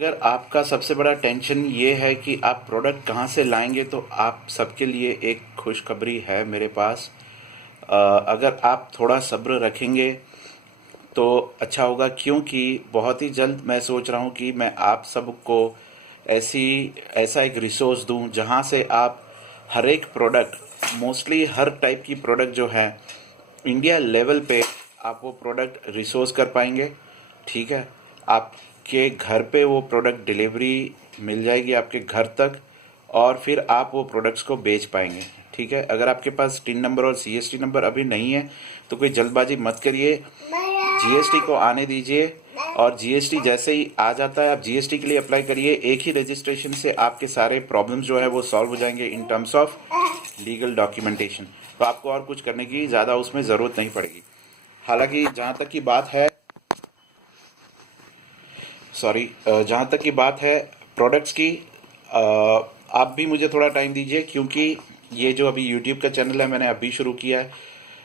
अगर आपका सबसे बड़ा टेंशन ये है कि आप प्रोडक्ट कहाँ से लाएंगे, तो आप सबके लिए एक खुशखबरी है मेरे पास। अगर आप थोड़ा सब्र रखेंगे तो अच्छा होगा, क्योंकि बहुत ही जल्द मैं सोच रहा हूँ कि मैं आप सबको ऐसी ऐसा एक रिसोर्स दूँ जहाँ से आप हर एक प्रोडक्ट, मोस्टली हर टाइप की प्रोडक्ट जो है इंडिया लेवल पे, आप वो प्रोडक्ट रिसोर्स कर पाएंगे। ठीक है, आपके घर पे वो प्रोडक्ट डिलीवरी मिल जाएगी आपके घर तक, और फिर आप वो प्रोडक्ट्स को बेच पाएंगे। ठीक है, अगर आपके पास टिन नंबर और सीएसटी नंबर अभी नहीं है तो कोई जल्दबाजी मत करिए, जीएसटी को आने दीजिए, और जीएसटी जैसे ही आ जाता है आप जीएसटी के लिए अप्लाई करिए। एक ही रजिस्ट्रेशन से आपके सारे प्रॉब्लम्स जो है वो सॉल्व हो जाएंगे in terms of legal documentation. तो आपको और कुछ करने की ज़्यादा उसमें ज़रूरत नहीं पड़ेगी। हालांकि जहाँ तक की बात है प्रोडक्ट्स की, आप भी मुझे थोड़ा टाइम दीजिए, क्योंकि ये जो अभी यूट्यूब का चैनल है मैंने अभी शुरू किया है।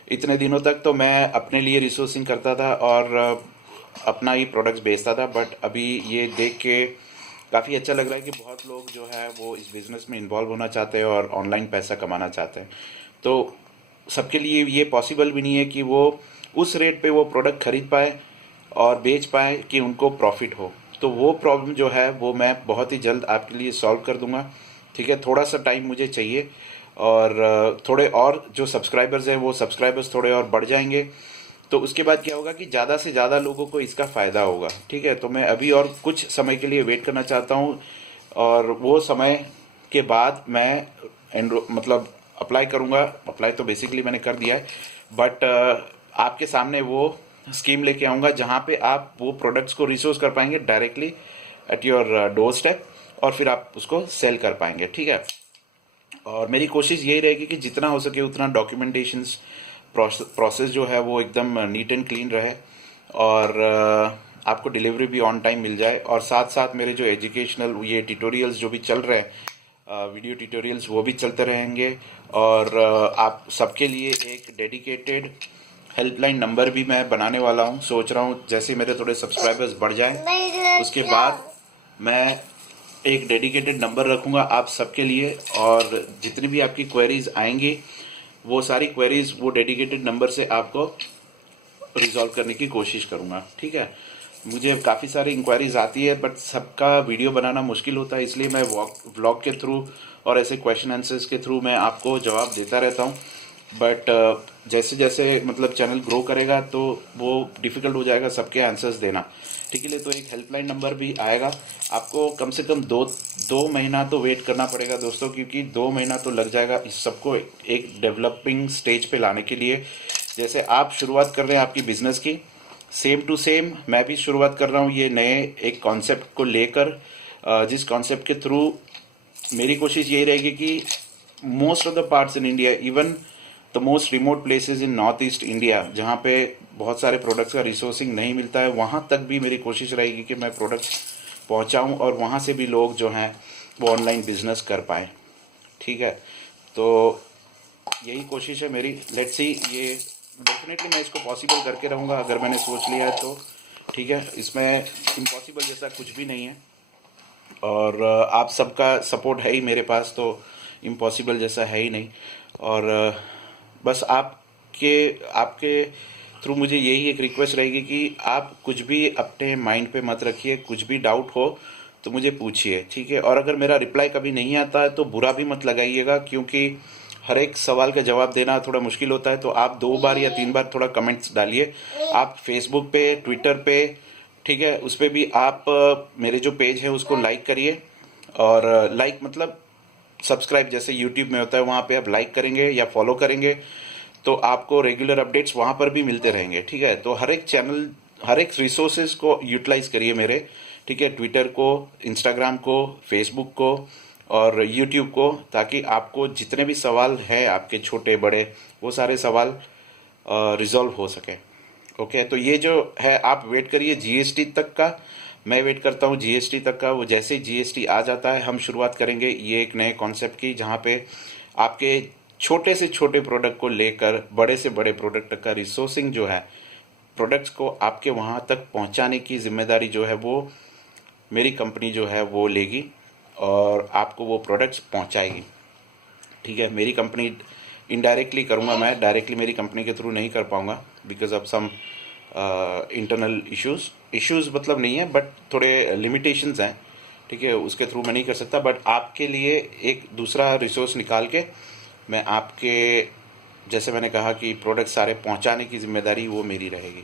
इतने दिनों तक तो मैं अपने लिए रिसोर्सिंग करता था और अपना ही प्रोडक्ट्स बेचता था, बट अभी ये देख के काफ़ी अच्छा लग रहा है कि बहुत लोग जो है वो इस बिज़नेस में इन्वॉल्व होना चाहते हैं और ऑनलाइन पैसा कमाना चाहते हैं। तो सबके लिए ये पॉसिबल भी नहीं है कि वो उस रेट पे वो प्रोडक्ट खरीद पाए और बेच पाए कि उनको प्रॉफिट हो। तो वो प्रॉब्लम जो है वो मैं बहुत ही जल्द आपके लिए सॉल्व कर दूंगा। ठीक है, थोड़ा सा टाइम मुझे चाहिए, और थोड़े और जो सब्सक्राइबर्स हैं वो सब्सक्राइबर्स थोड़े और बढ़ जाएंगे, तो उसके बाद क्या होगा कि ज़्यादा से ज़्यादा लोगों को इसका फ़ायदा होगा। ठीक है, तो मैं अभी और कुछ समय के लिए वेट करना चाहता हूँ, और वो समय के बाद मैं मतलब अप्लाई करूँगा। अप्लाई तो बेसिकली मैंने कर दिया है, बट आपके सामने वो स्कीम लेके आऊँगा जहाँ पे आप वो प्रोडक्ट्स को रिसोर्स कर पाएंगे directly at your door step, और फिर आप उसको सेल कर पाएंगे। ठीक है, और मेरी कोशिश यही रहेगी कि जितना हो सके उतना डॉक्यूमेंटेशंस प्रोसेस जो है वो एकदम नीट एंड क्लीन रहे, और आपको डिलीवरी भी ऑन टाइम मिल जाए। और साथ साथ मेरे जो एजुकेशनल ये ट्यूटोरियल्स जो भी चल रहे हैं, वीडियो ट्यूटोरियल्स, वो भी चलते रहेंगे। और आप सबके लिए एक डेडिकेटेड हेल्पलाइन नंबर भी मैं बनाने वाला हूँ। सोच रहा हूँ जैसे मेरे थोड़े सब्सक्राइबर्स बढ़ जाएं उसके बाद मैं एक डेडिकेटेड नंबर रखूँगा आप सबके लिए, और जितनी भी आपकी क्वेरीज आएंगी वो सारी क्वेरीज वो डेडिकेटेड नंबर से आपको रिजॉल्व करने की कोशिश करूँगा। ठीक है, मुझे काफ़ी सारी इंक्वायरीज आती है, बट सबका वीडियो बनाना मुश्किल होता है, इसलिए मैं व्लॉग के थ्रू और ऐसे क्वेश्चन आंसर्स के थ्रू मैं आपको जवाब देता रहता हूँ। बट जैसे जैसे मतलब चैनल ग्रो करेगा तो वो डिफ़िकल्ट हो जाएगा सबके आंसर्स देना। ठीक है, तो एक हेल्पलाइन नंबर भी आएगा। आपको कम से कम दो महीना तो वेट करना पड़ेगा दोस्तों, क्योंकि 2 महीना तो लग जाएगा इस सबको एक डेवलपिंग स्टेज पे लाने के लिए। जैसे आप शुरुआत कर रहे हैं आपकी बिजनेस की, सेम टू सेम मैं भी शुरुआत कर रहा हूँ ये नए एक कॉन्सेप्ट को लेकर, जिस कॉन्सेप्ट के थ्रू मेरी कोशिश यही रहेगी कि most of the parts in India, even the most remote places in north east India, जहाँ पे बहुत सारे प्रोडक्ट्स का रिसोर्सिंग नहीं मिलता है, वहाँ तक भी मेरी कोशिश रहेगी कि मैं प्रोडक्ट्स पहुँचाऊँ और वहाँ से भी लोग जो हैं वो ऑनलाइन बिजनेस कर पाएँ। ठीक है, तो यही कोशिश है मेरी। लेट्स सी, ये डेफिनेटली मैं इसको पॉसिबल करके रहूँगा अगर मैंने सोच लिया है तो। ठीक है, इसमें इम्पॉसिबल जैसा कुछ भी नहीं है, और आप सबका सपोर्ट है ही मेरे पास, तो इम्पॉसिबल जैसा है ही नहीं। और बस आपके आपके थ्रू मुझे यही एक रिक्वेस्ट रहेगी कि आप कुछ भी अपने माइंड पे मत रखिए, कुछ भी डाउट हो तो मुझे पूछिए। ठीक है, और अगर मेरा रिप्लाई कभी नहीं आता है तो बुरा भी मत लगाइएगा, क्योंकि हर एक सवाल का जवाब देना थोड़ा मुश्किल होता है। तो आप 2 बार या 3 बार थोड़ा कमेंट्स डालिए, आप फेसबुक पे, ट्विटर पे, ठीक है, उस पर भी आप मेरे जो पेज है उसको लाइक करिए। और लाइक मतलब सब्सक्राइब जैसे यूट्यूब में होता है, वहाँ पे आप लाइक करेंगे या फॉलो करेंगे तो आपको रेगुलर अपडेट्स वहाँ पर भी मिलते रहेंगे। ठीक है, तो हर एक चैनल, हर एक रिसोर्सेज को यूटिलाइज करिए मेरे। ठीक है, ट्विटर को, इंस्टाग्राम को, फेसबुक को और यूट्यूब को, ताकि आपको जितने भी सवाल हैं आपके छोटे बड़े, वो सारे सवाल रिजॉल्व हो सके। ओके, तो ये जो है आप वेट करिए जीएसटी तक का, मैं वेट करता हूँ जीएसटी तक का। वो जैसे ही जीएसटी आ जाता है हम शुरुआत करेंगे ये एक नए कॉन्सेप्ट की, जहाँ पे आपके छोटे से छोटे प्रोडक्ट को लेकर बड़े से बड़े प्रोडक्ट तक का रिसोर्सिंग जो है, प्रोडक्ट्स को आपके वहाँ तक पहुँचाने की जिम्मेदारी जो है वो मेरी कंपनी जो है वो लेगी और आपको वो प्रोडक्ट्स पहुंचाएगी। ठीक है, मेरी कंपनी इनडायरेक्टली करूँगा, मैं डायरेक्टली मेरी कंपनी के थ्रू नहीं कर पाऊँगा because of some internal issues मतलब नहीं है, बट थोड़े लिमिटेशंस हैं। ठीक है, उसके थ्रू मैं नहीं कर सकता, बट आपके लिए एक दूसरा रिसोर्स निकाल के मैं आपके, जैसे मैंने कहा कि प्रोडक्ट सारे पहुंचाने की जिम्मेदारी वो मेरी रहेगी।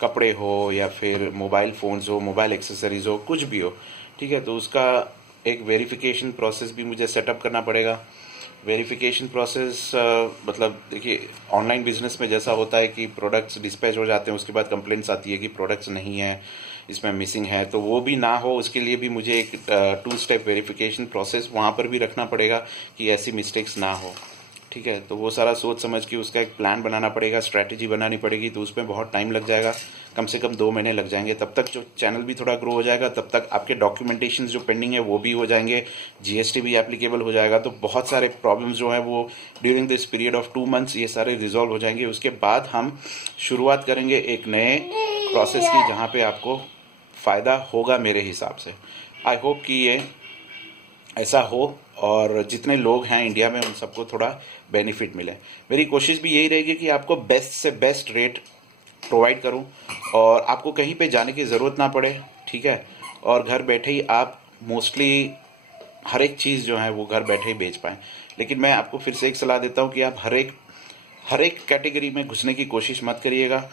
कपड़े हो या फिर मोबाइल फ़ोन्स हो, मोबाइल एक्सेसरीज़ हो, कुछ भी हो। ठीक है, तो उसका एक वेरिफिकेशन प्रोसेस भी मुझे सेटअप करना पड़ेगा। वेरिफिकेशन प्रोसेस मतलब देखिए, ऑनलाइन बिजनेस में जैसा होता है कि प्रोडक्ट्स डिस्पैच हो जाते हैं, उसके बाद कंप्लेंट्स आती है कि प्रोडक्ट्स नहीं है, इसमें मिसिंग है, तो वो भी ना हो उसके लिए भी मुझे एक 2 स्टेप वेरिफिकेशन प्रोसेस वहाँ पर भी रखना पड़ेगा कि ऐसी मिस्टेक्स ना हो। ठीक है, तो वो सारा सोच समझ के उसका एक प्लान बनाना पड़ेगा, स्ट्रैटेजी बनानी पड़ेगी, तो उसमें बहुत टाइम लग जाएगा, कम से कम 2 महीने लग जाएंगे। तब तक जो चैनल भी थोड़ा ग्रो हो जाएगा, तब तक आपके डॉक्यूमेंटेशन जो पेंडिंग है वो भी हो जाएंगे, जीएसटी भी एप्लीकेबल हो जाएगा। तो बहुत सारे प्रॉब्लम्स जो हैं वो during this period of 2 months ये सारे रिजॉल्व हो जाएंगे। उसके बाद हम शुरुआत करेंगे एक नए प्रोसेस की, जहाँ पे आपको फ़ायदा होगा मेरे हिसाब से। आई होप कि ये ऐसा हो और जितने लोग हैं इंडिया में उन सबको थोड़ा बेनिफिट मिले। मेरी कोशिश भी यही रहेगी कि आपको बेस्ट से बेस्ट रेट प्रोवाइड करूं और आपको कहीं पे जाने की ज़रूरत ना पड़े। ठीक है, और घर बैठे ही आप मोस्टली हर एक चीज़ जो है वो घर बैठे ही बेच पाएँ। लेकिन मैं आपको फिर से एक सलाह देता हूँ कि आप हर एक कैटेगरी में घुसने की कोशिश मत करिएगा।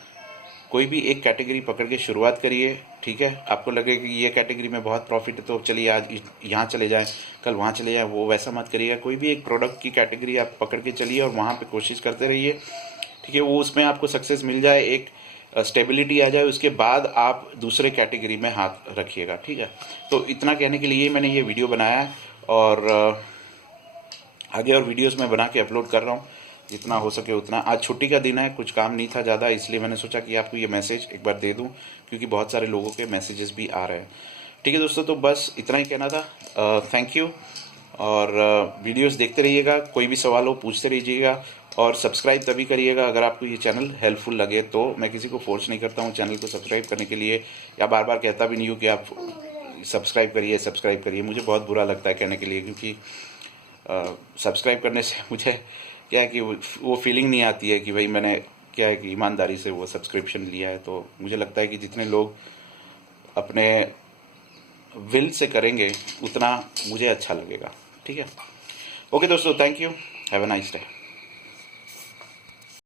कोई भी एक कैटेगरी पकड़ के शुरुआत करिए। ठीक है, आपको लगे कि ये कैटेगरी में बहुत प्रॉफिट है तो चलिए आज यहाँ चले जाएं, कल वहाँ चले जाएं, वो वैसा मत करिएगा। कोई भी एक प्रोडक्ट की कैटेगरी आप पकड़ के चलिए और वहाँ पे कोशिश करते रहिए। ठीक है, वो उसमें आपको सक्सेस मिल जाए, एक स्टेबिलिटी आ जाए, उसके बाद आप दूसरे कैटेगरी में हाथ रखिएगा। ठीक है, तो इतना कहने के लिए मैंने ये वीडियो बनाया है और आगे और वीडियोस मैं बना के अपलोड कर रहा हूँ जितना हो सके उतना। आज छुट्टी का दिन है, कुछ काम नहीं था ज़्यादा, इसलिए मैंने सोचा कि आपको ये मैसेज एक बार दे दूँ, क्योंकि बहुत सारे लोगों के मैसेजेस भी आ रहे हैं। ठीक है दोस्तों, तो बस इतना ही कहना था। थैंक यू, और वीडियोस देखते रहिएगा, कोई भी सवाल हो पूछते रहिएगा, और सब्सक्राइब तभी करिएगा अगर आपको ये चैनल हेल्पफुल लगे तो। मैं किसी को फोर्स नहीं करता हूँ चैनल को सब्सक्राइब करने के लिए, या बार बार कहता भी नहीं हूँ कि आप सब्सक्राइब करिए। मुझे बहुत बुरा लगता है कहने के लिए, क्योंकि सब्सक्राइब करने से मुझे क्या है कि वो फीलिंग नहीं आती है कि भाई मैंने क्या है कि ईमानदारी से वो सब्सक्रिप्शन लिया है। तो मुझे लगता है कि जितने लोग अपने विल से करेंगे उतना मुझे अच्छा लगेगा। ठीक है, ओके दोस्तों, thank you, have a nice day.